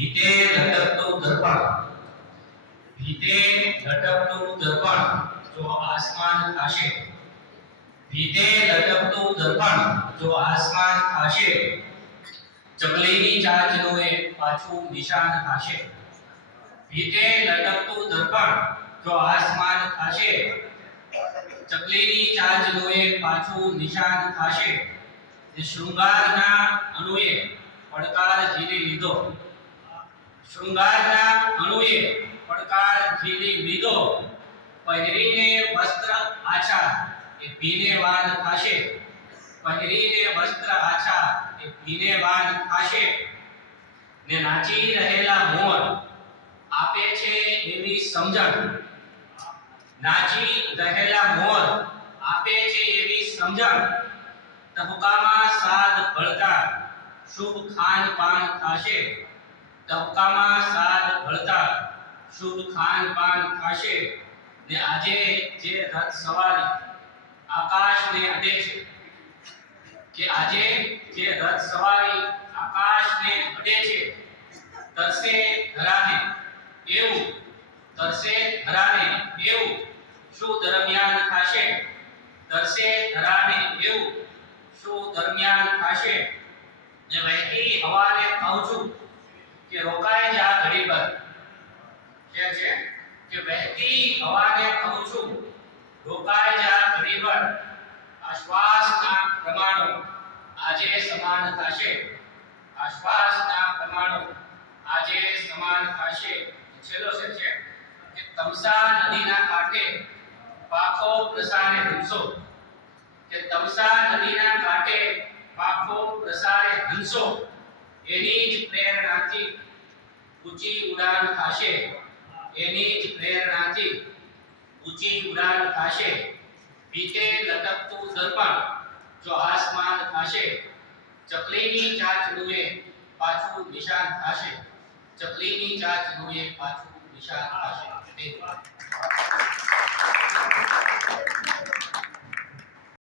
ભીતે લટકતું દર્પણ, ભીતે લટકતું દર્પણ જો આસમાન થાશે, ભીતે લટકતું દર્પણ જો આસમાન થાશે, ચકલીની ચાંચનું એ પાછું નિશાન થાશે. ભીતે લટકતું દર્પણ જો આસમાન થાશે, ચકલીની ચાંચનું એ પાછું નિશાન થાશે. જે શૃંગારના અણુએ પડકાર ઝીલી લીધો, શૃંગારના અણુએ પડકાર ઝીલી લીધો, પહેરીને વસ્ત્ર આછા એ ભીનેવાન થાશે, પહેરીને વસ્ત્ર આછા એ ભીનેવાન થાશે. ને નાચી રહેલા મોર આપે છે એવી સમજણ, નાચી રહેલા મોર આપે છે એવી સમજણ, તબકામાં સાદ ભળતા શુભ ખાન પાન થાશે, તબકામાં સાદ ભળતા શુભ ખાન પાન થાશે. ને આજે જે રથ સવારી આકાશને અડે છે, કે આજે જે રથ સવારી આકાશને અડે છે, તરસે ધરાને એવું, તરસે ધરાને એવું શું દરમિયાન થાશે, તરસે ધરાને એવું શું દરમિયાન થાશે. ને વહેતી હવાને કહું છું કે રોકાઈ જા ઘડી પર, કે છે કે વહેતી હવાને કહું છું રોકાઈ જા ઘડી પર, આશ્વાસના પ્રમાણો આજે સમાન થશે, આશ્વાસના પ્રમાણો આજે સમાન થશે. છેલ્લો છે કે તમસા નદીના કાંઠે પાખો પ્રસારે હંસો, કે તમસા નદીના કાંઠે પાખો પ્રસારે હંસો, એની જ પ્રેરણાથી ઊંચી ઉડાન થશે, એની જ પ્રેરણાથી ઊંચી ઉડાન થશે. ભીતે લટકતું દર્પણ જો આસમાન થશે, ચકલીની ચાંચનું એ પાછું નિશાન થશે, ચકલીની ચાંચનું એ પાછું નિશાન થશે.